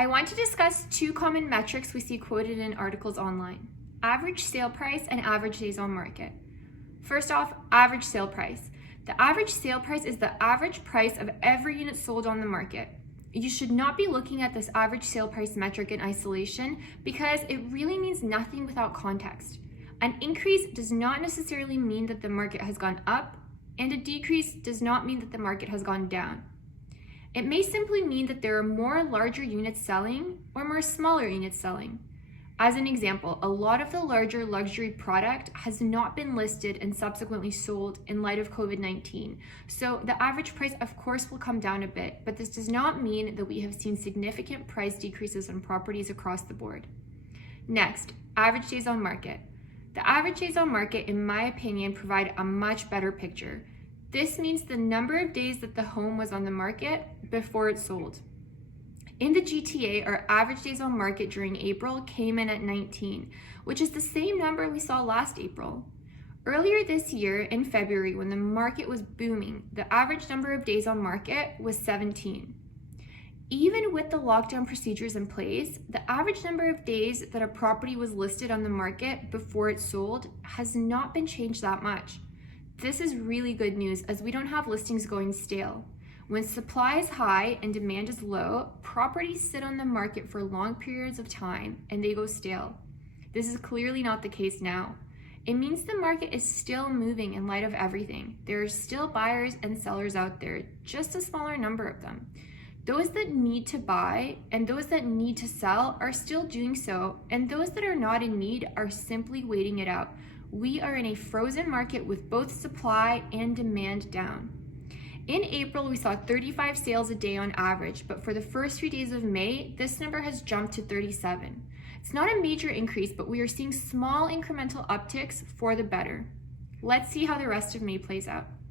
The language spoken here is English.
I want to discuss two common metrics we see quoted in articles online: average sale price and average days on market. First off, average sale price. The average sale price is the average price of every unit sold on the market. You should not be looking at this average sale price metric in isolation because it really means nothing without context. An increase does not necessarily mean that the market has gone up, and a decrease does not mean that the market has gone down. It may simply mean that there are more larger units selling or more smaller units selling. As an example, a lot of the larger luxury product has not been listed and subsequently sold in light of COVID-19. So the average price, of course, will come down a bit, but this does not mean that we have seen significant price decreases on properties across the board. Next, average days on market. The average days on market, in my opinion, provide a much better picture. This means the number of days that the home was on the market before it sold. In the GTA, our average days on market during April came in at 19, which is the same number we saw last April. Earlier this year, in February, when the market was booming, the average number of days on market was 17. Even with the lockdown procedures in place, the average number of days that a property was listed on the market before it sold has not been changed that much. This is really good news as we don't have listings going stale. When supply is high and demand is low, properties sit on the market for long periods of time and they go stale. This is clearly not the case now. It means the market is still moving in light of everything. There are still buyers and sellers out there, just a smaller number of them. Those that need to buy and those that need to sell are still doing so, and those that are not in need are simply waiting it out. We are in a frozen market with both supply and demand down. In April, we saw 35 sales a day on average, but for the first 3 days of May, this number has jumped to 37. It's not a major increase, but we are seeing small incremental upticks for the better. Let's see how the rest of May plays out.